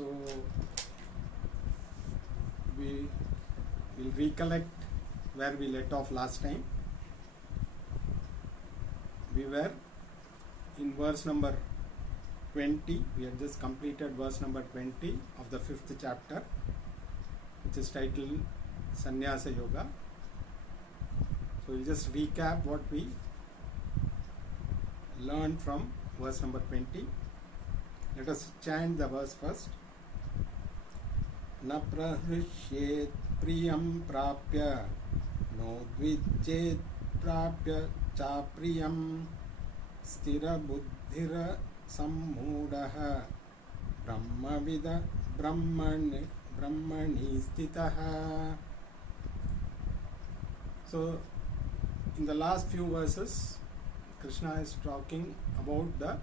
So we will recollect where we let off last time. We were in verse number 20. We had just completed verse number 20 of the 5th chapter, which is titled Sannyasa Yoga. So we'll just recap what we learned from verse number 20. Let us chant the verse first. Na prahrishyet priyam prapya no dvijjet prapya cha priyam stira buddhira sammudaha brahmavida brahmani stitaha. So in the last few verses, Krishna is talking about the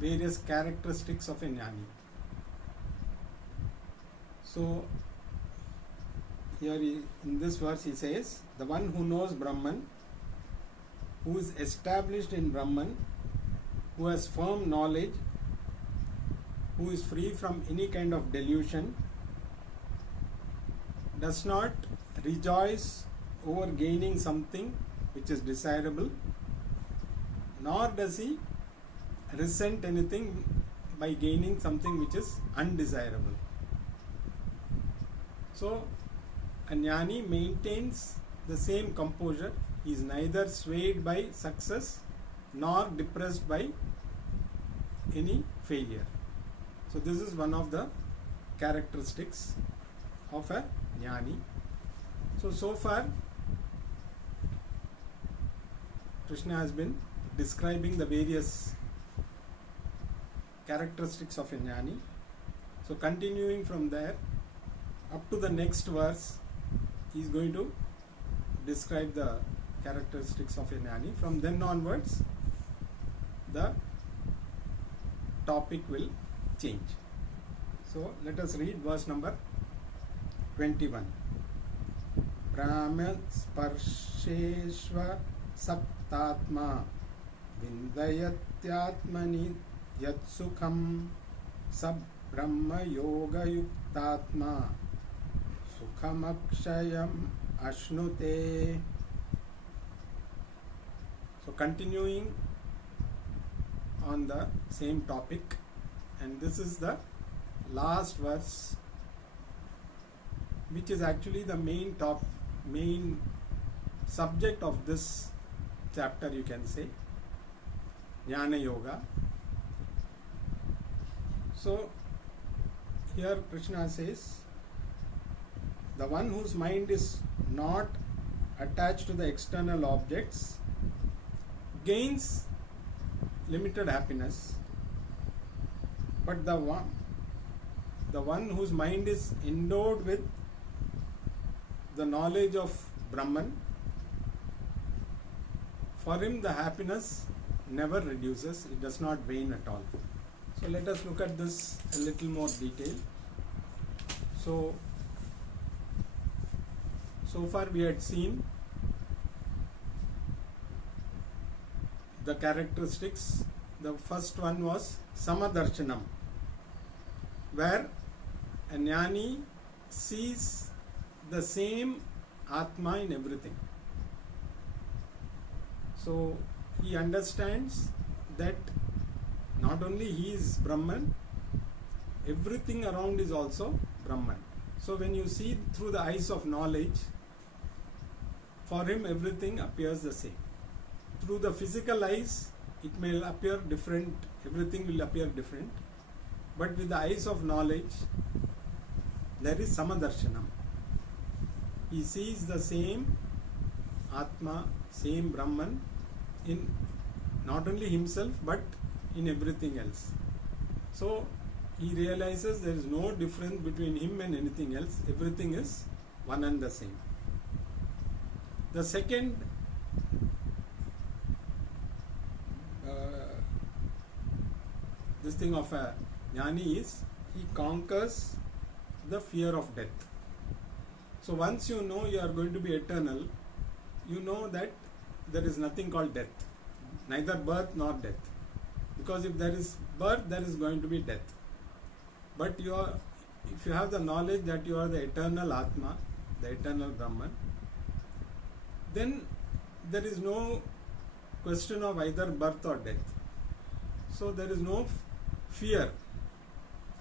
various characteristics of a jnani. So here in this verse he says, the one who knows Brahman, who is established in Brahman, who has firm knowledge, who is free from any kind of delusion, does not rejoice over gaining something which is desirable, nor does he resent anything by gaining something which is undesirable. So a jnani maintains the same composure. He is neither swayed by success nor depressed by any failure. So this is one of the characteristics of a jnani. So far Krishna has been describing the various characteristics of a jnani. So continuing from there up to the next verse, he is going to describe the characteristics of a jnani. From then onwards, the topic will change. So let us read verse number 21. Brahma sparsheshva saptatma vindayatyatmani yat sukham sab brahma yoga yuktatma sukhamakshayam ashnute. So continuing on the same topic, and this is the last verse, which is actually the main subject of this chapter, you can say, Jnana Yoga. So here Krishna says, the one whose mind is not attached to the external objects gains limited happiness, but the one whose mind is endowed with the knowledge of Brahman, for him the happiness never reduces, it does not wane at all. So let us look at this a little more detail. So far we had seen the characteristics. The first one was Samadarshanam, where a jnani sees the same Atma in everything. So he understands that not only he is Brahman, everything around is also Brahman. So when you see through the eyes of knowledge, for him everything appears the same. Through the physical eyes, it may appear different, everything will appear different, but with the eyes of knowledge, there is Samadarshanam. He sees the same Atma, same Brahman in not only himself but in everything else. So he realizes there is no difference between him and anything else. Everything is one and the same. The second this thing of a jnani is he conquers the fear of death. So once you know you are going to be eternal, you know that there is nothing called death, neither birth nor death. Because if there is birth, there is going to be death. But if you have the knowledge that you are the eternal Atma, the eternal Brahman, then there is no question of either birth or death. So there is no fear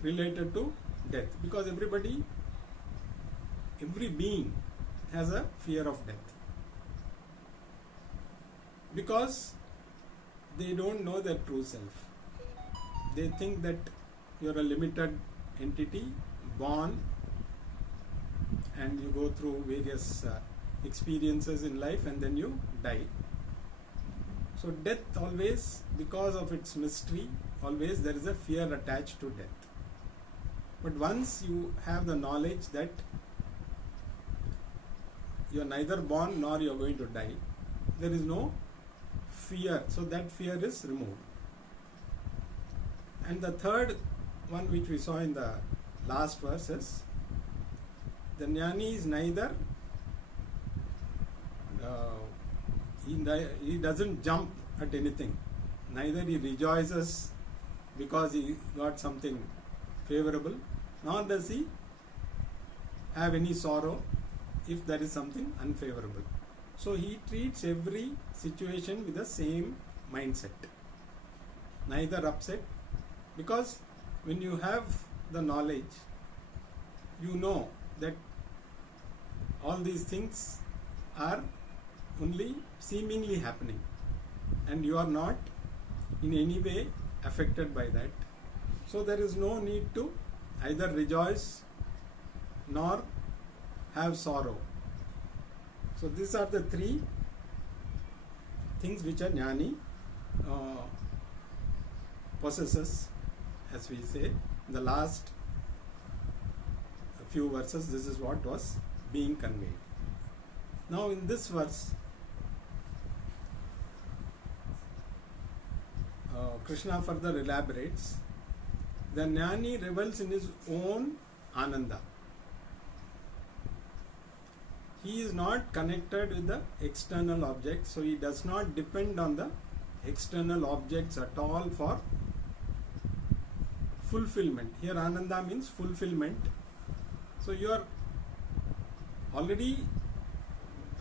related to death, because every being has a fear of death, because they don't know their true self. They think that you're a limited entity, born, and you go through various experiences in life and then you die. So death always, because of its mystery, always there is a fear attached to death. But once you have the knowledge that you are neither born nor you are going to die, there is no fear. So that fear is removed. And the third one, which we saw in the last verse, is the jnani is neither he doesn't jump at anything, neither he rejoices because he got something favorable, nor does he have any sorrow if there is something unfavorable. So he treats every situation with the same mindset, neither upset, because when you have the knowledge, you know that all these things are only seemingly happening and you are not in any way affected by that. So there is no need to either rejoice nor have sorrow. So these are the three things which a jnani possesses, as we say. In the last few verses, this is what was being conveyed. Now in this verse, Krishna further elaborates, the jnani revels in his own ananda. He is not connected with the external objects, so he does not depend on the external objects at all for fulfillment. Here ananda means fulfillment. So you are already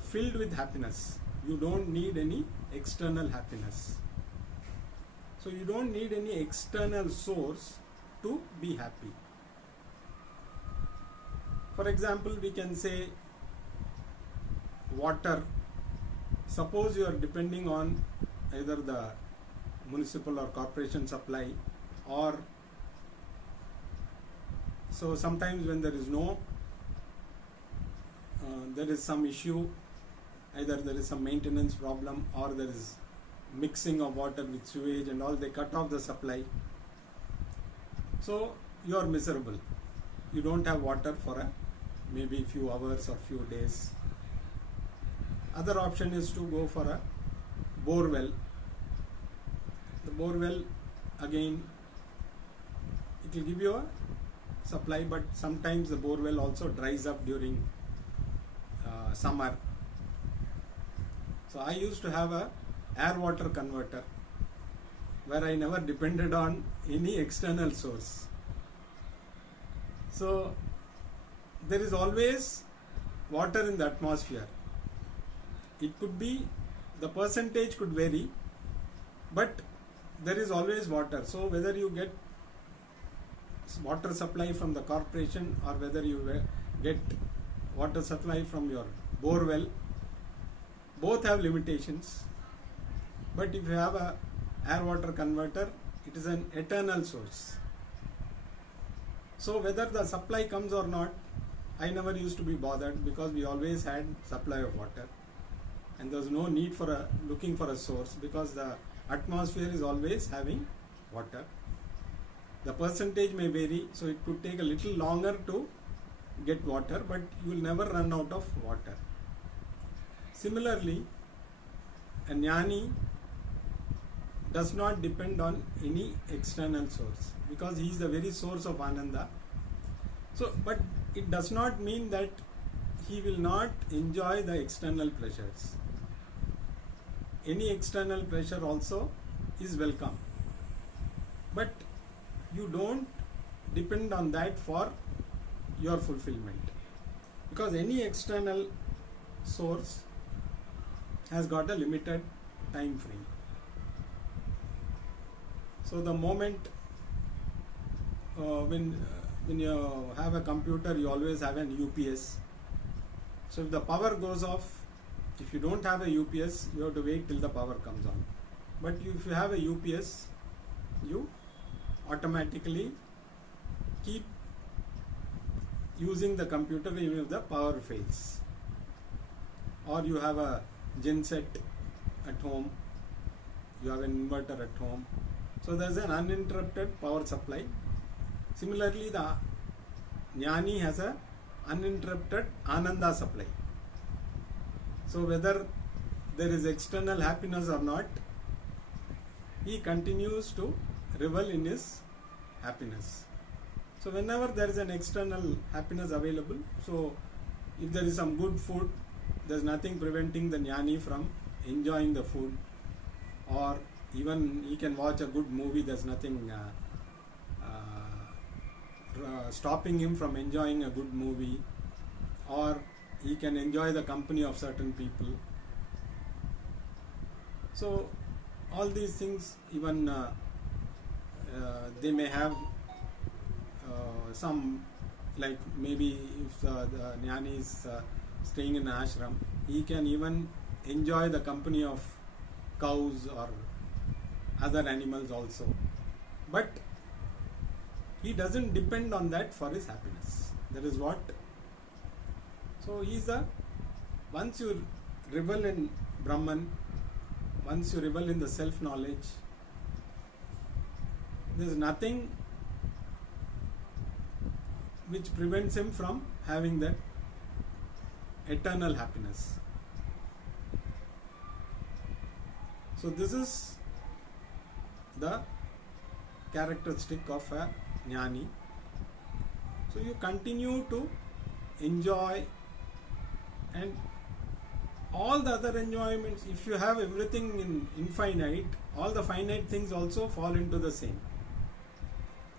filled with happiness. You don't need any external happiness. So you don't need any external source to be happy. For example, we can say water. Suppose you are depending on either the municipal or corporation supply, or so sometimes when there is no, there is some issue, either there is some maintenance problem or there is mixing of water with sewage and all, they cut off the supply. So you are miserable. You don't have water for maybe a few hours or few days. Other option is to go for a bore well. The bore well, again, it will give you a supply, but sometimes the bore well also dries up during summer. So I used to have a air water converter where I never depended on any external source. So there is always water in the atmosphere. It could be, the percentage could vary, but there is always water. So whether you get water supply from the corporation or whether you get water supply from your bore well, both have limitations. But if you have a air water converter, it is an eternal source. So whether the supply comes or not, I never used to be bothered, because we always had supply of water and there was no need for looking for a source, because the atmosphere is always having water. The percentage may vary, so it could take a little longer to get water, but you will never run out of water. Similarly, a jnani does not depend on any external source, because he is the very source of ananda. So, but it does not mean that he will not enjoy the external pleasures. Any external pleasure also is welcome, but you don't depend on that for your fulfillment, because any external source has got a limited time frame. So the moment when you have a computer, you always have an UPS. So if the power goes off, if you don't have a UPS, you have to wait till the power comes on. But if you have a UPS, you automatically keep using the computer even if the power fails. Or you have a genset at home, you have an inverter at home. So there is an uninterrupted power supply. Similarly, the Jnani has a uninterrupted Ananda supply. So whether there is external happiness or not, he continues to revel in his happiness. So whenever there is an external happiness available, so if there is some good food, there is nothing preventing the Jnani from enjoying the food, or even he can watch a good movie, there is nothing stopping him from enjoying a good movie, or he can enjoy the company of certain people. So all these things, even they may have some, like maybe if the Jnani is staying in an ashram, he can even enjoy the company of cows or other animals also. But he doesn't depend on that for his happiness. That is what. So he's once you revel in Brahman, once you revel in the self-knowledge, there is nothing which prevents him from having that eternal happiness. So this is the characteristic of a Jnani. So you continue to enjoy, and all the other enjoyments, if you have everything in infinite, all the finite things also fall into the same.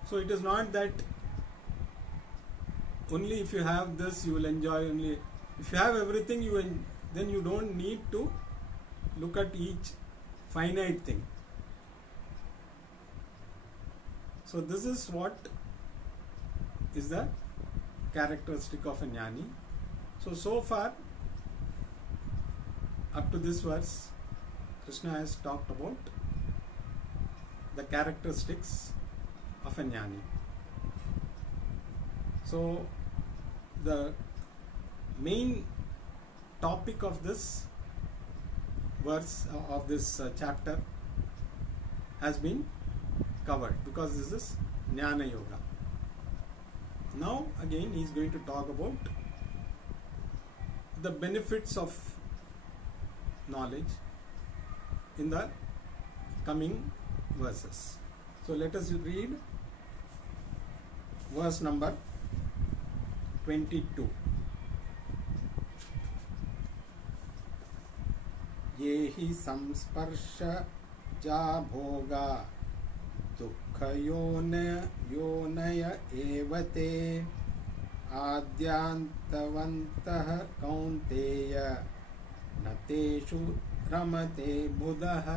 So it is not that only if you have this you will enjoy, only if you have everything then you don't need to look at each finite thing. So this is what is the characteristic of a Jnani. So far up to this verse, Krishna has talked about the characteristics of a Jnani. So the main topic of this verse, of this chapter, has been covered, because this is Jnana Yoga. Now again he is going to talk about the benefits of knowledge in the coming verses. So let us read verse number 22. ये हि संस्पर्श जा भोगा दुःख योनय एव ते आद्यान्तवन्तः कौन्तेय न तेषु रमते बुधः.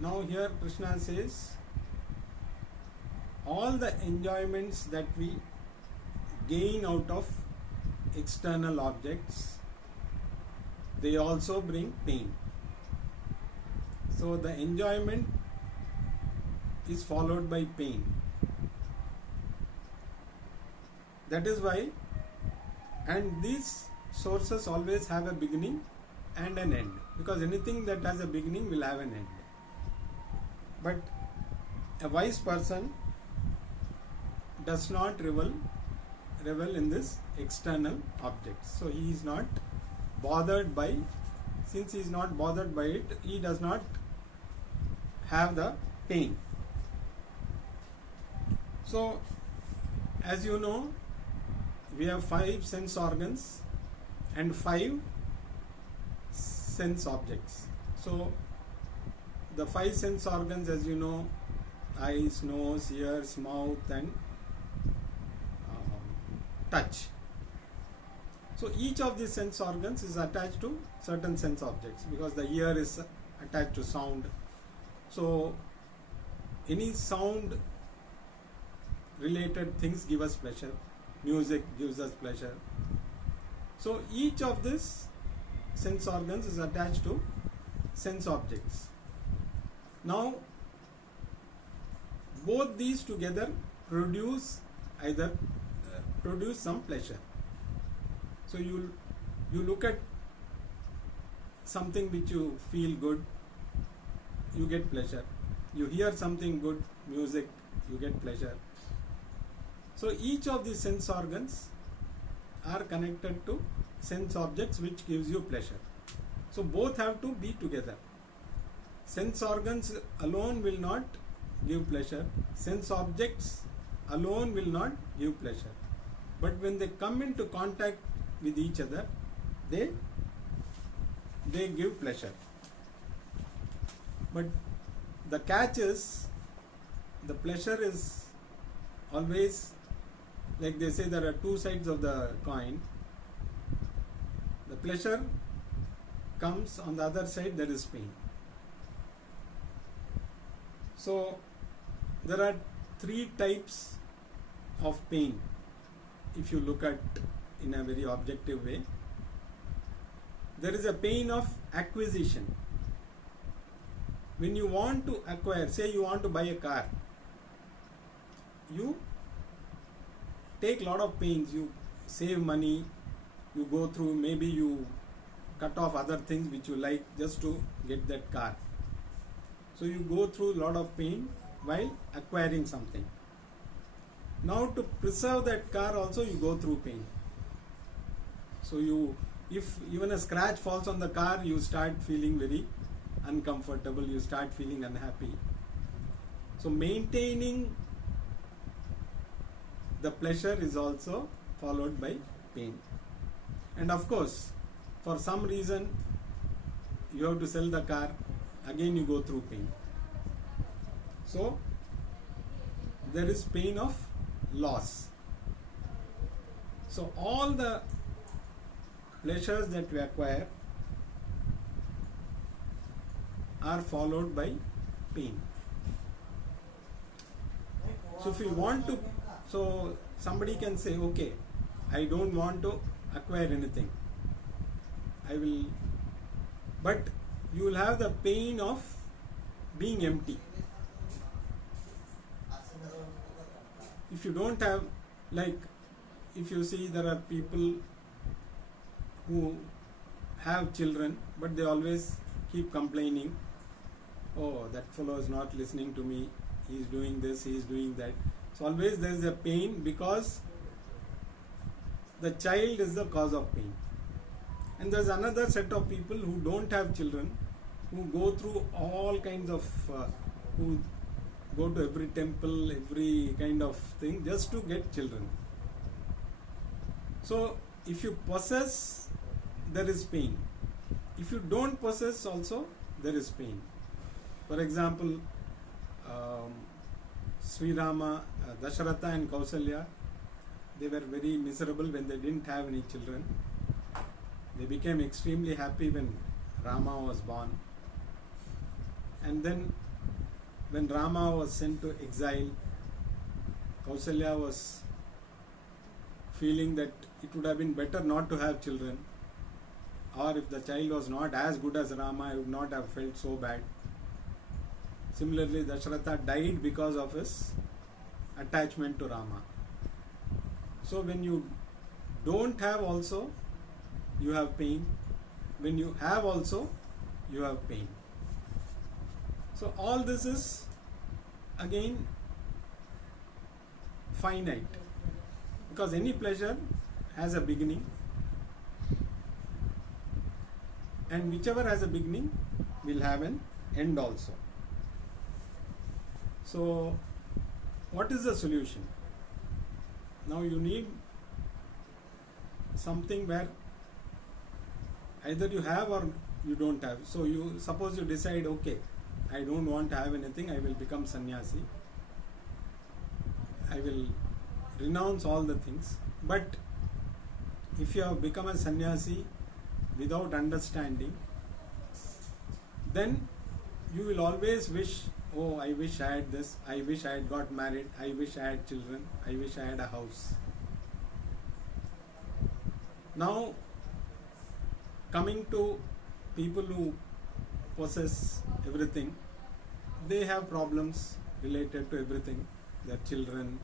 Now here Krishna says all the enjoyments that we gain out of external objects, they also bring pain. So the enjoyment is followed by pain. That is why, and these sources always have a beginning and an end, because anything that has a beginning will have an end. But a wise person does not revel in this external objects. So he is not bothered by, since he is not bothered by it, he does not have the pain. So as you know, we have 5 sense organs and 5 sense objects. So the five sense organs, as you know, eyes, nose, ears, mouth, and touch. So each of these sense organs is attached to certain sense objects, because the ear is attached to sound. So any sound related things give us pleasure. Music gives us pleasure. So each of these sense organs is attached to sense objects. Now both these together produce some pleasure. So you look at something which you feel good, you get pleasure. You hear something good, music, you get pleasure. So each of these sense organs are connected to sense objects which gives you pleasure. So both have to be together. Sense organs alone will not give pleasure. Sense objects alone will not give pleasure. But when they come into contact with each other, they give pleasure. But the catch is, the pleasure is always, like they say, there are two sides of the coin. The pleasure comes, on the other side there is pain. So there are three types of pain, if you look at in a very objective way. There is a pain of acquisition. When you want to acquire, say you want to buy a car, you take a lot of pains, you save money, you go through, maybe you cut off other things which you like just to get that car. So you go through a lot of pain while acquiring something. Now to preserve that car also you go through pain. So if even a scratch falls on the car, you start feeling very uncomfortable, you start feeling unhappy. So maintaining the pleasure is also followed by pain. And of course, for some reason you have to sell the car, again you go through pain. So there is pain of loss. So all the pleasures that we acquire are followed by pain. So if you want to, so somebody can say, okay, I don't want to acquire anything, but you will have the pain of being empty. If you don't have, like, if you see, there are people who have children, but they always keep complaining, oh, that fellow is not listening to me, he is doing this, he is doing that. So always there is a pain, because the child is the cause of pain. And there's another set of people who don't have children, who go through all kinds of, who go to every temple, every kind of thing just to get children. So if you possess, there is pain. If you don't possess also, there is pain. For example, Sri Rama, Dasharatha and Kausalya, they were very miserable when they didn't have any children. They became extremely happy when Rama was born. And then when Rama was sent to exile, Kausalya was feeling that it would have been better not to have children, or if the child was not as good as Rama, I would not have felt so bad. Similarly, Dasharatha died because of his attachment to Rama. So when you don't have also, you have pain. When you have also, you have pain. So all this is again finite, because any pleasure has a beginning, and whichever has a beginning will have an end also. So what is the solution? Now you need something where either you have or you don't have. So you suppose you decide, okay, I don't want to have anything, I will become sannyasi. I will renounce all the things. But if you have become a sannyasi without understanding, then you will always wish, oh, I wish I had this, I wish I had got married, I wish I had children, I wish I had a house. Now, coming to people who possess everything, they have problems related to everything, their children,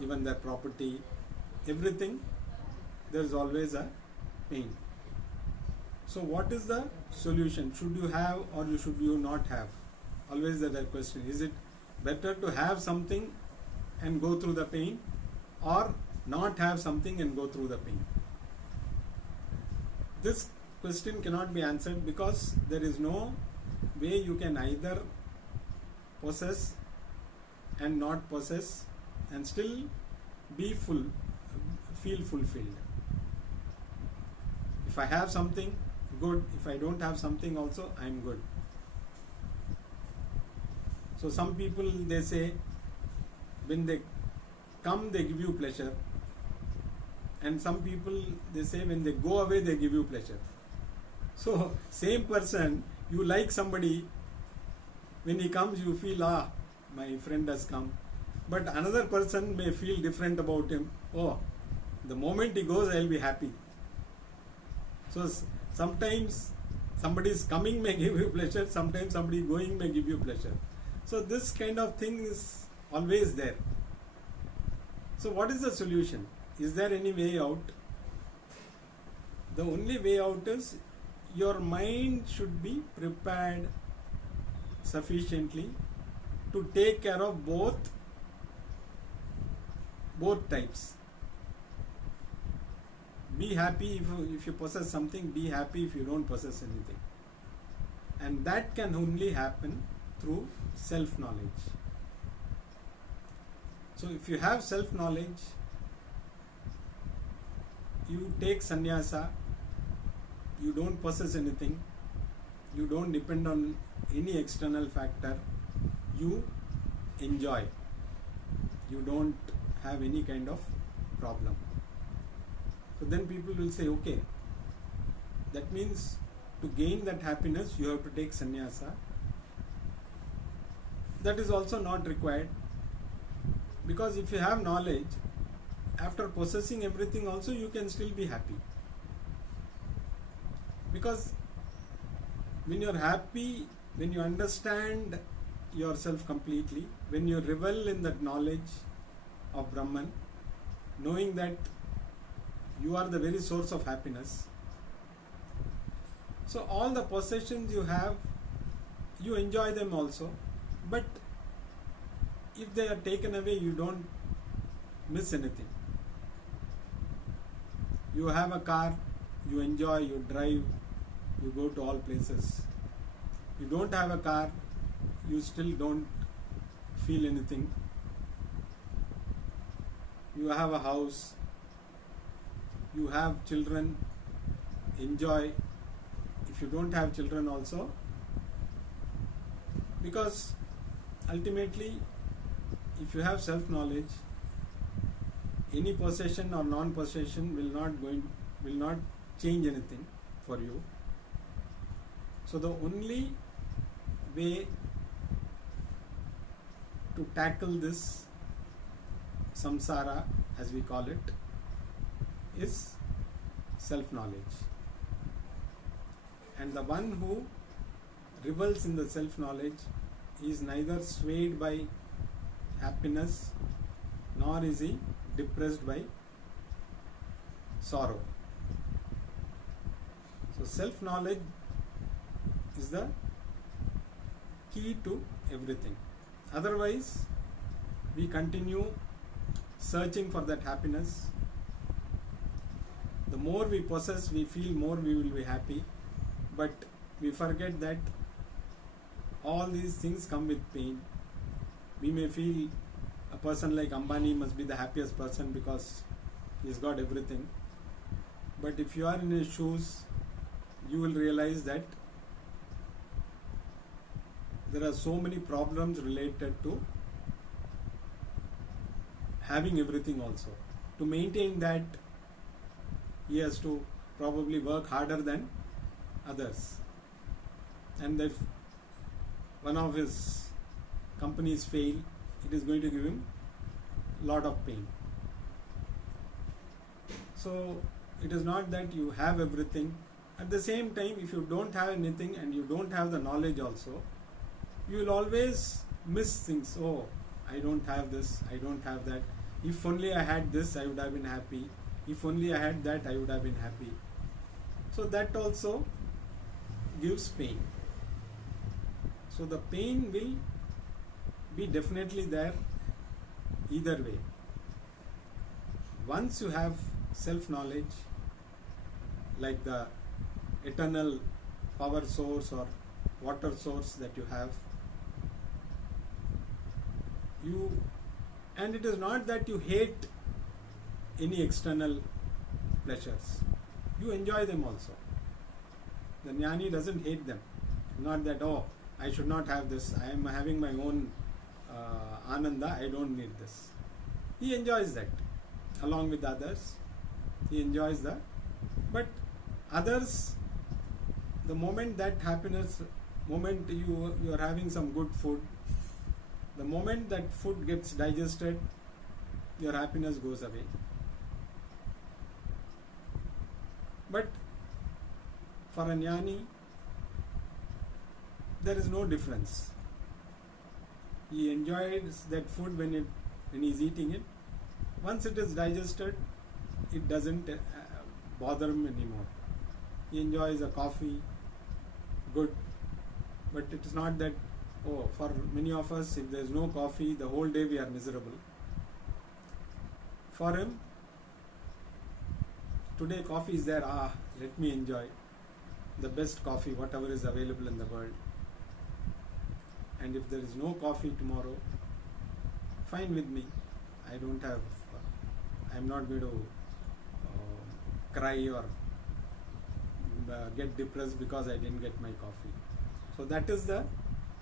even their property, everything, there is always a pain. So what is the solution? Should you have or should you not have? Always there is a question. Is it better to have something and go through the pain, or not have something and go through the pain? This question cannot be answered because there is no way you can either possess and not possess and still be feel fulfilled. If I have something, good. If I don't have something also, I am good. So some people, they say, when they come, they give you pleasure. And some people, they say, when they go away, they give you pleasure. So same person, you like somebody, when he comes, you feel, my friend has come. But another person may feel different about him. Oh, the moment he goes, I will be happy. So sometimes somebody is coming may give you pleasure, sometimes somebody going may give you pleasure. So this kind of thing is always there. So what is the solution? Is there any way out? The only way out is your mind should be prepared sufficiently to take care of both types. Be happy if you possess something, be happy if you don't possess anything. And that can only happen through self-knowledge. So if you have self-knowledge, you take sannyasa, you don't possess anything, you don't depend on any external factor, you enjoy, you don't have any kind of problem. So then people will say, okay, that means to gain that happiness you have to take sannyasa. That is also not required, because if you have knowledge, after possessing everything also you can still be happy. Because when you are happy, when you understand yourself completely, when you revel in that knowledge of Brahman, knowing that you are the very source of happiness, so all the possessions you have, you enjoy them also, but if they are taken away, you don't miss anything. You have a car, you enjoy, you drive, you go to all places. You don't have a car, you still don't feel anything. You have a house, you have children, enjoy. If you don't have children also, because ultimately if you have self-knowledge, any possession or non-possession will not change anything for you. So the only way to tackle this samsara, as we call it, is self-knowledge. And the one who revels in the self-knowledge is neither swayed by happiness nor is he depressed by sorrow. So self-knowledge is the key to everything. Otherwise, we continue searching for that happiness. The more we possess, we feel more we will be happy, but we forget that all these things come with pain. We may feel a person like Ambani must be the happiest person because he's got everything. But if you are in his shoes, you will realize that there are so many problems related to having everything also. To maintain that, he has to probably work harder than others. And if one of his companies fail, it is going to give him a lot of pain. So it is not that you have everything. At the same time, if you don't have anything and you don't have the knowledge also, you will always miss things. Oh, I don't have this, I don't have that. If only I had this, I would have been happy. If only I had that, I would have been happy. So that also gives pain. So the pain will be definitely there either way. Once you have self-knowledge, like the eternal power source or water source that you have, and it is not that you hate any external pleasures. You enjoy them also. The jnani doesn't hate them. Not that, oh, I should not have this. I am having my own ananda. I don't need this. He enjoys that along with others. He enjoys that. But others, the moment that happiness, moment you are having some good food, the moment that food gets digested, your happiness goes away. But for a jnani, there is no difference. He enjoys that food when he is eating it. Once it is digested, it doesn't bother him anymore. He enjoys a coffee, good. But it is not that, oh, for many of us, if there is no coffee, the whole day we are miserable. For him, today coffee is there, let me enjoy the best coffee, whatever is available in the world. And if there is no coffee tomorrow, fine with me. I'm not going to cry or get depressed because I didn't get my coffee. So that is the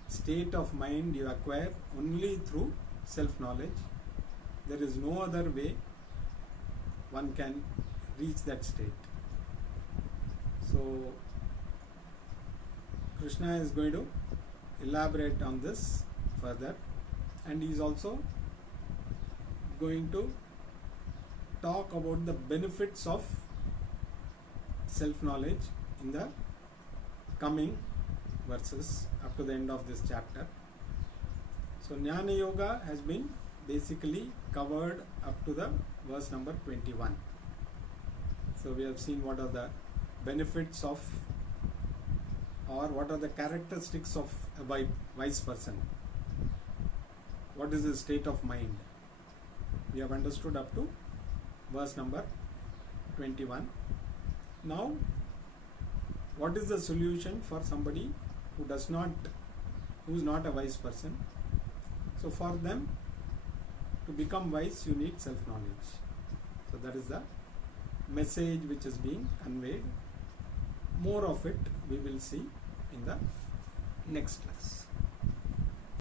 state of mind you acquire only through self-knowledge. There is no other way one can reach that state. So Krishna is going to elaborate on this further, and he is also going to talk about the benefits of self-knowledge in the coming verses up to the end of this chapter. So Jnana Yoga has been basically covered up to the verse number 21. So we have seen what are the benefits of, or what are the characteristics of a wise person. What is his state of mind? We have understood up to verse number 21. Now, what is the solution for somebody who is not a wise person? So for them to become wise, you need self-knowledge. So that is the message which is being conveyed. More of it we will see in the next class.